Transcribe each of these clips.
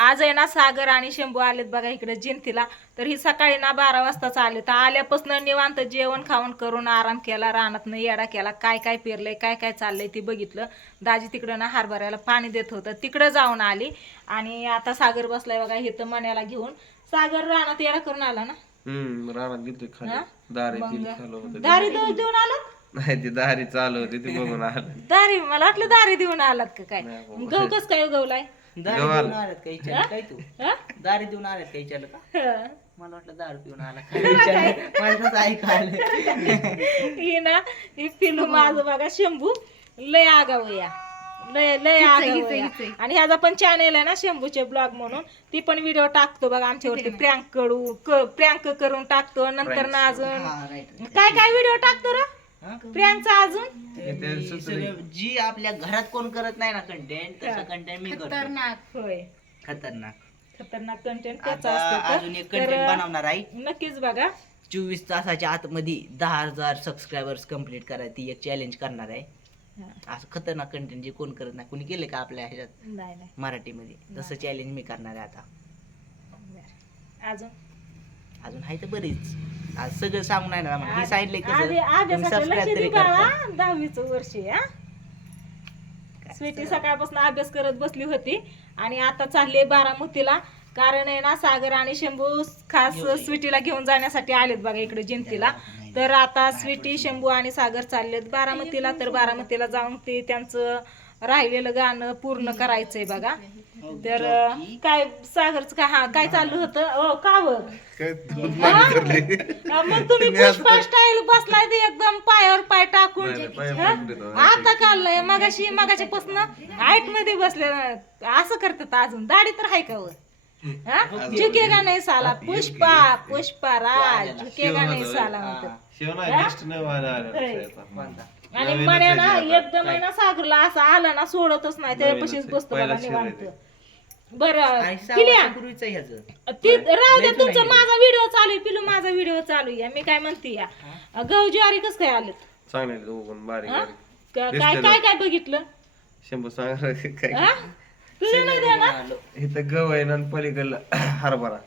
आज आहे ना सागर आणि शंभू आलेत बघा इकडे जिंतीला. तर ही सकाळी ना 12 वाजताच आले. तर आल्यापासून निवांत जेवण खाऊन करून आराम केला, रानातनं येडा केला, काय काय पेरलंय काय काय चाललंय ते बघितलं. दाजी तिकडं ना हरभऱ्याला पाणी देत होतं, तिकडं जाऊन आली. आणि आता सागर बसलाय बघा इथं मण्याला घेऊन. सागर रानात येडा करून आला ना. रानात गेलतोय खाली दारी दारी देऊन आलात. नाही ती दारी चालू होती ती बघून आलं. दारी मला वाटलं दारी देऊन आलात का काय. गहू कस काय उगवलाय. दारी देऊन आल्यात काही विचारलं काय तू हा? दारी देऊन आल्यात काही विचारलं का हं. मला वाटलं दारू पिऊन आला काय विचारलं माझं ऐकायला ही ना ही पिलू माझं बघा शंभू लय आगाव या, लय लय आगाव या. आणि ह्याचा पण चॅनेल आहे ना शंभूचे ब्लॉग म्हणून, ती पण व्हिडिओ टाकतो बघा आमच्यावरती. प्रँक करून टाकतो. नंतर ना अजून काय काय व्हिडिओ टाकतो रे प्रियांका अजून. जी आपल्या घरात कोण करत नाही ना कंटेंट तसं कंटेंट मी करतो. खतरनाक होय, खतरनाक खतरनाक कंटेंट त्याचा आता असतो. अजून एक कंटेंट बनवणार आहे. नक्कीच बघा. 24 तासाच्या आतमध्ये 10,000 सबस्क्रायबर्स कम्प्लीट करायची ती एक चॅलेंज करणार आहे. असं खतरनाक कंटेंट जे कोण करत नाही, कोणी केलं का आपल्या ह्याच्यात नाही नाही मराठीमध्ये तसं चॅलेंज मी करणार आहे आता. अजून अजून आहे तर बरीच आज सगळं सांगून आहे ना आम्हाला. हे सांगितलंय आधी कसं अभ्यासाकडे लक्ष सबस्क्राईब दे तरी बाळा. करता. 10वीचं वर्ष आहे हा. स्वीटी सकाळपासून अभ्यास करत बसली होती आणि आता चालली बारामतीला. कारण आहे ना सागर आणि शंभू खास स्वीटीला घेऊन जाण्यासाठी आलेत बघा इकडे जिंतीला. तर आता स्वीटी, शंभू आणि सागर चाललेत बारामतीला. तर बारामतीला जाऊन ते त्यांचं राहिलेलं गाणं पूर्ण करायचंय बघा. तर काय सागरच काय हा काय चालू होतं कावर मग तुम्ही पुष्पा स्टाईल बसलाय ते एकदम पायावर पाय टाकून. आता काढलंय मगाशी पासून हाईट मध्ये बसले असं करतात. अजून दाढी तर हाय का वर. झुकेगा नाही साला पुष्पा राज झुकेगा नाही साला म्हणतात. आणि मण्या ना एकदम आहे ना सागरला असं आलं ना सोडतच नाही, त्यापाशीच बसतो बघा निवांत. बरं पिल्या ती राहू द्या, तुमचा माझा व्हिडिओ चालू आहे पिलू, माझा व्हिडिओ चालू आहे. मी काय म्हणते या गहू ज्वारी कस काय आलेत काय काय काय बघितलं शंभू सांग काय तुझ्या नाही देणार. इथं गव आहे ना पलीकडला हरभरा.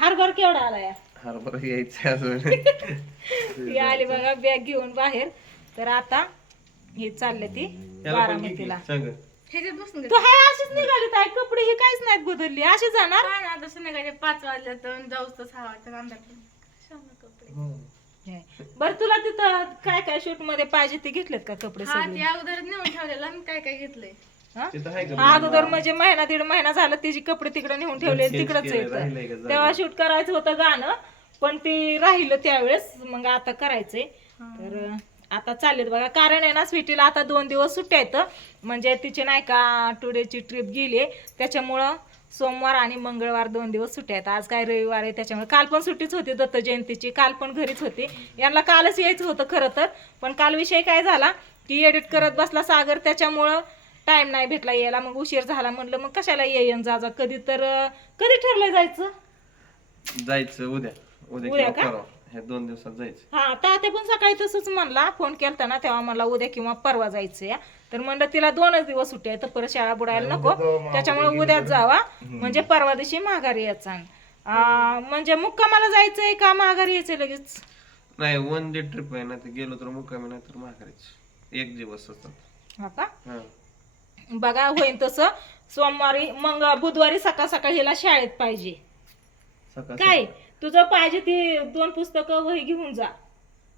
हरभर केवढा आला या हरभरा यायचं अजून. ती आली बघा बॅग घेऊन बाहेर. तर आता हे चालले ती बारामतीला. सांग तू हाय अशीच निघाली ताई, कपडे हे काहीच नाहीत बदलली, अशी जाणार. संध्याकाळी 5 वाजल्यात जाऊच तर 6 वाजता. बर तुला तिथं काय काय शूट मध्ये पाहिजे ते घेतलेत का कपडे हा सगळे? ते अगोदर नेऊन ठेवलेलं आणि काय काय घेतलंय. हा? तिथं आहे का? हा, अगोदर म्हणजे महिना दीड महिना झाला तिची कपडे तिकडे नेऊन ठेवले, तिकडच राहिलंय का येत. जागी? तेव्हा शूट करायचं होतं गाणं पण ते राहिलं त्यावेळेस, मग आता करायचंय. तर आता चाललेत बघा. कारण आहे ना स्वीटीला आता 2 दिवस सुट्ट्या आहेत. म्हणजे तिची नाही का टुडेची ट्रिप गेली, त्याच्यामुळं सोमवार आणि मंगळवार 2 दिवस सुट्ट्या आहेत. आज काय रविवार आहे त्याच्यामुळे. काल पण सुट्टीच होती दत्त जयंतीची, काल पण घरीच होती. यांना कालच यायचं होतं खरं तर, पण काल विषय काय झाला की एडिट करत बसला सागर, त्याच्यामुळं टाइम नाही भेटला यायला. मग उशीर झाला, म्हणलं मग कशाला येईन जा कधी. तर कधी ठरलंय जायचं उद्या उद्या का? किंवा परवा. ह्या 2 दिवसात जायचं. हा तात्या पण सकाळी तसंच म्हणला, फोन केलता ना तेव्हा मला उद्या किंवा परवा जायचं या. तर म्हणलं तिला 2च दिवस सुट्टी आहे तर परत शाळा बुडायला नको, त्याच्यामुळे उद्याच जावा म्हणजे परवा दिवशी माघारी यायचा. म्हणजे मुक्कामाला जायचंय का माघारी यायचंय लगेच? नाही 1 डे ट्रिप आहे ना, ते गेलो तर मुक्कामी नाही तर माघारीच. 1 दिवस असतात. हा का? हा. बघा होईन तसं. सोमवारी बुधवारी सकाळ सकाळ हिला शाळेत पाहिजे. काय तुझं पाहिजे ती 2 पुस्तकं वही घेऊन जा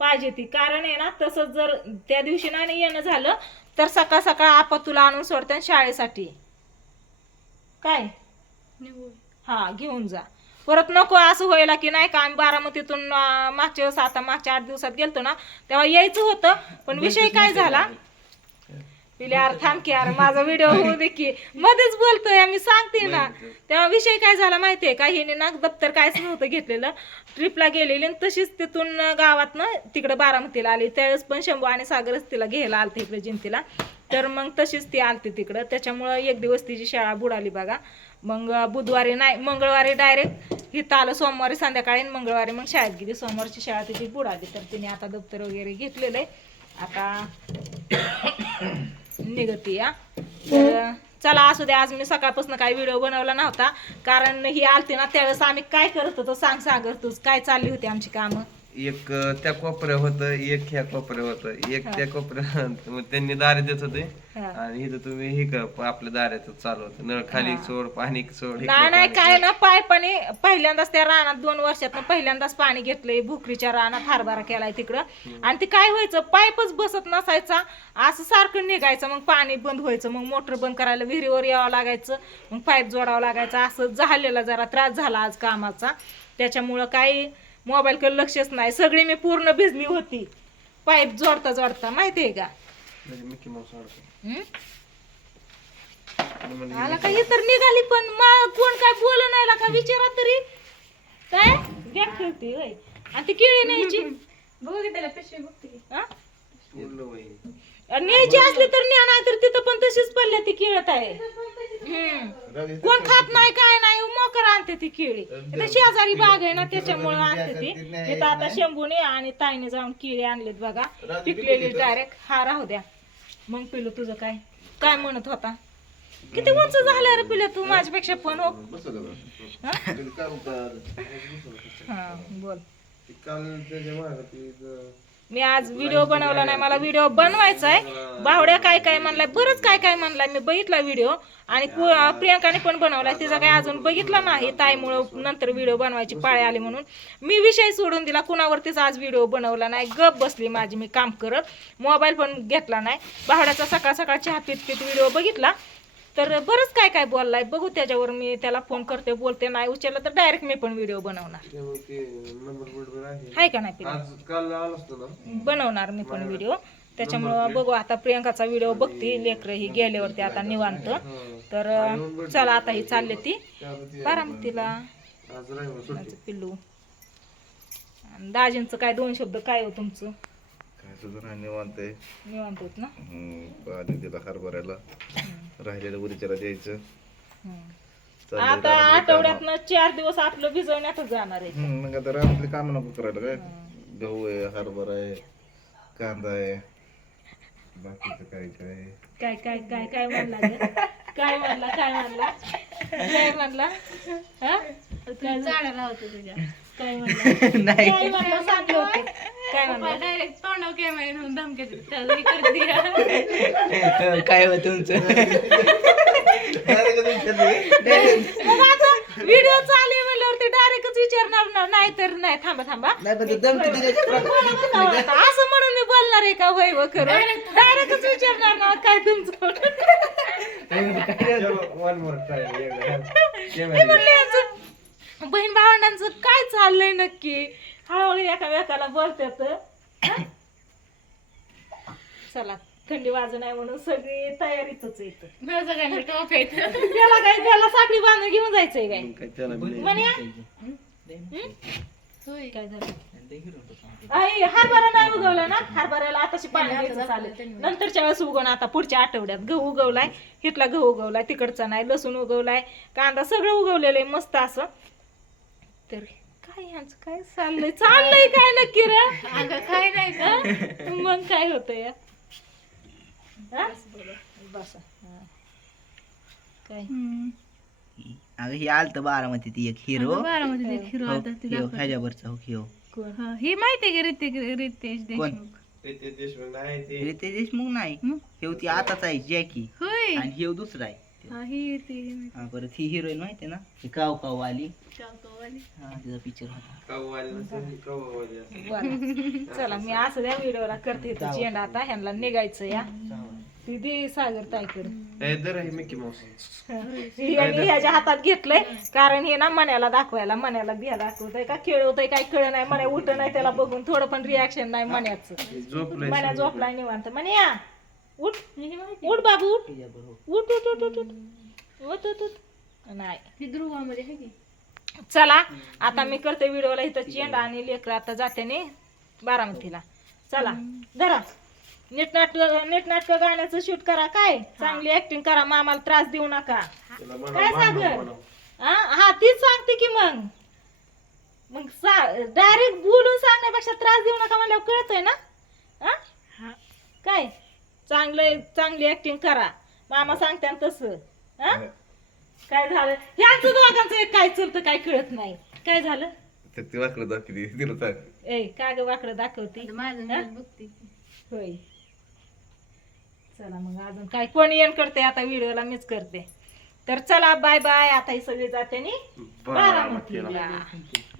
पाहिजे ती. कारण आहे ना तसंच जर त्या दिवशी नाही येणं झालं तर सकाळ सकाळ आपा तुला आणून सोडते शाळेसाठी. काय हा घेऊन जा. परत नको असं व्हायला की नाही का आम्ही बारामतीतून मागच्या 8 दिवसात गेलतो ना तेव्हा यायचं होतं, पण विषय काय झाला पिले यार थांब की यार माझा व्हिडिओ होऊ दे की, मध्येच बोलतोय मी सांगते ना. तेव्हा विषय काय झाला माहितीये का, हिने ना दप्तर कायच नव्हतं घेतलेलं, ट्रिपला गेलेली आणि तशीच तिथून गावातनं तिकडे बारामतीला आली. त्यावेळेस पण शंभू आणि सागरच तिला घ्यायला आलते इकडे जिंतीला. तर मग तशीच ती आलती तिकडं, त्याच्यामुळं 1 दिवस तिची शाळा बुडाली बघा. मग बुधवारी नाही मंगळवारी डायरेक्ट इथं आलं, सोमवारी संध्याकाळी मंगळवारी मग शाळेत गेली. सोमवारची शाळा तिची बुडाली. तर तिने आता दप्तर वगैरे घेतलेलं आहे, आता निघती या. तर चला असू द्या, आज मी सकाळपासून काही व्हिडिओ बनवला नव्हता, कारण ही आलती ना त्यावेळेस आम्ही काय करत होतो सांग सागर तूच, काय चालली होती आमची कामं. एक त्या कोपऱ्या होतं, एक ह्या कोपऱ्या होतं, एक त्या कोपऱ्या मग त्यांनी दारे देत होते हा. आणि इथं तुम्ही हे आपल्या दाऱ्याचं चालू होतं, नळ खाली सोड, पाणी सोड, इकडं नाही नाही पाणी काय सोड. ना पाणी पहिल्यांदाच त्या रानात 2 वर्षात पहिल्यांदाच पाणी घेतलंय, भुकरीच्या रानात हरभरा केलाय तिकडं, आणि ते काय व्हायचं पाईपच बसत नसायचा, असं सारखं निघायचं, मग पाणी बंद व्हायचं, मग मोटर बंद करायला विहिरीवर यावं लागायचं, मग पाईप जोडावं लागायचं, असं झालेला जरा त्रास झाला आज कामाचा. त्याच्यामुळं काही मोबाईलकडे लक्षच नाही, सगळी मी पूर्ण भिजली होती पाईप जोडता जोडता, माहितीये का. म्हणजे मिकी माऊस आवडतो. हम्म? आणि म्हणलं, आला का हे तर निघाली, पण कोण काय बोल नाही का विचारा तरी काय बॅग ठेवते होय. आणि ती केळी न्यायची बघू की त्याला पिशवी बघते की. हा? बोललो बाई. न्यायची असली तर न्या, नाही तर तिथं पण तशीच पडल्या ती केळत आहे. कोण खात नाही काय नाही, मोकर आणते ती केळी, इथं शेजारी बाग आहे ना त्याच्यामुळे आणते ती. इथं आता शंभूने आणि ताईने जाऊन केळी आणलेत बघा, पिकलेली डायरेक्ट. हा राहू द्या. मग पिलू तुझं काय काय म्हणत होता, किती उंच झाल्या रे पिल्या तू माझ्यापेक्षा पण हो. हा बोल. काल त्याच्या मागं ते मी आज व्हिडिओ बनवला नाही, मला व्हिडिओ बनवायचा आहे. बावड्या काय काय म्हणलाय, बरंच काय काय म्हणलाय, मी बघितला व्हिडिओ, आणि प्रियंकाने पण बनवलाय, तिचा काय अजून बघितला नाही ताईमुळं नंतर व्हिडिओ बनवायची पाळी आली म्हणून मी विषय सोडून दिला, कुणावरतीच आज व्हिडिओ बनवला नाही, गप बसली माझी मी काम करत, मोबाईल पण घेतला नाही. बावड्याचा सकाळ सकाळ चहा पीत पीत व्हिडिओ बघितला, तर बरंच काय काय बोललाय, बघू त्याच्यावर मी त्याला फोन करते, बोलते, नाही उचलला तर डायरेक्ट मी पण व्हिडिओ बनवणार, नंबर बोर्डवर आहे. हाय का नाही पिल्या? आज काल आलो असतो ना. बनवणार मी पण व्हिडिओ, त्याच्यामुळं बघू आता प्रियंकाचा व्हिडिओ बघते, लेकरं ही गेल्यावरती आता निवांत. तर चला आता ही चालले ती बारामतीला, आज रविवार सुट्टी. माझं पिल्लू. आणि दाजींचं काय 2 शब्द काय हो तुमचं? काय सुद्धा नाही, निवांत आहे. निवांत होत ना. पाणी दिला हरभऱ्याला, राहिलेलं उरीच्याला द्यायचं. हम्म. चाललंय आता रानातली आठवड्यातनं 4 दिवस आपलं भिजवण्यातच जाणार आहे. कामं. मग आता रानातली कामं नको करायला काय, गहू आहे, हरभरा आहे, कांदा आहे, बाकीचं काय काय काय काय काय काय म्हणला ग? काय म्हणला काय म्हणला काय म्हणला हा? काय झाडं लावतो तुझ्या. काय म्हणला नाही काय म्हणला सांगितलं होतं. काय म्हणला डायरेक्ट तोंडावर कॅमेरा घेऊन धमक्या देते. त्याला हे करते या. काय हो तुमचं. मग आता व्हिडिओ चालू आहे म्हणल्यावरती डायरेक्टच विचारणार ना, नाही तर नाही. थांबा थांबा नाही पण ते दमकी दिल्याच्या प्रमाणात असं म्हणून मी बोलणार आहे का वय व खरं डायरेक्टच विचारणार ना काय तुमचं. चलो, one more time. एकदा. मी म्हणले यांचं बहीण भावंडांचं काय चाललंय नक्की, हळूहळू एकामेकाला बोलतात. हं? चला थंडी वाजू नाही म्हणून सगळी तयारीतच येत. मला सगळ्यांना टॉप आहेत. त्याला काय त्याला साखळी बांधून घेऊन जायचंय काय काय त्याला बी नाही. म्हणे होय. काय झालं आई हरभरा नाही उगवला ना, हरभऱ्याला आताशी पाणी द्यायचं चालेल, नंतरच्या वेळेस उगवण. आता पुढच्या आठवड्यात गहू उगवलाय, हिथला गहू उगवलाय, तिकडचा नाही, लसूण उगवलाय, कांदा सगळं उगवलेलं आहे मस्त असं. तर काय ह्यांचं काय चाललंय काय नक्की रे? अगं काय नाही का? मग काय होतं या हा? बसा हा. काय अगं हे आलत बारामती ती एक हिरो, बारामतीत एक हिरो आलता तिला. ह्याच्यावरचा हिरो. कोण? हा, ही माहिती आहे की रितेश कोण? देशमुख. ते देशमुख नाही ते. रितेश देशमुख नाही, हे होती आताच आहे जॅकी, होय. आणि हे दुसरा आहे. हा, ही ती हा परत ही हिरोईन माहिती ना, ही काव काव आली, चावतोवाली. हा तिचा पिक्चर होता. कव्वाली नसेल, कव्वाली असेल. बरं. चला मी असं त्या व्हिडिओला करते इथं चेंडा, आता ह्यांना निघायचं या दिदी सागर ताईकडे. ए, दर आहे मिकी माऊस. यांनी ह्याच्या हातात घेतलंय, कारण हे ना मण्याला दाखवायला, मण्याला बिया दाखवतय का खेळवतय काय कळ नाही, मण्या उठ नाही त्याला बघून, थोडं पण रिॲक्शन नाही मण्याचं. झोपलंय मण्या झोपलाय निवांत. मण्या उठ उठ बाबू उठ उठ उठ उठ उठ उठ उठ उठ. नाही ही ध्रुवामध्ये आहे की. चला आता मी करते व्हिडिओला इथं चेंड, आणि लेकर आता जाते नी बारामतीला. चला धरा, नीटनाटक गाण्याचं शूट करा, काय चांगली ऍक्टिंग करा, मामाला त्रास देऊ नका. त्याला बनव, काय बनव, सागर बनव. हा तीच सांगते की मग डायरेक्ट बोलून सांगण्यापेक्षा त्रास देऊ नका म्हणल्यावर कळतंय ना. हा काय चांगली ऍक्टिंग करा, मामा सांगते तसं. हा? काय झालं ह्यांचं दोघांचं एक काय चलतं काय कळत नाही काय झालं ते वाकडं दाखवली तिला सांग ए काय ग वाकडं दाखवती आता माझं हा? मी बघते होय चला मग अजून काय कोणी येण करते आता व्हिडिओला मीच करते तर चला बाय बाय आता ही सगळी जाते नी बारामतीला. बारामतीला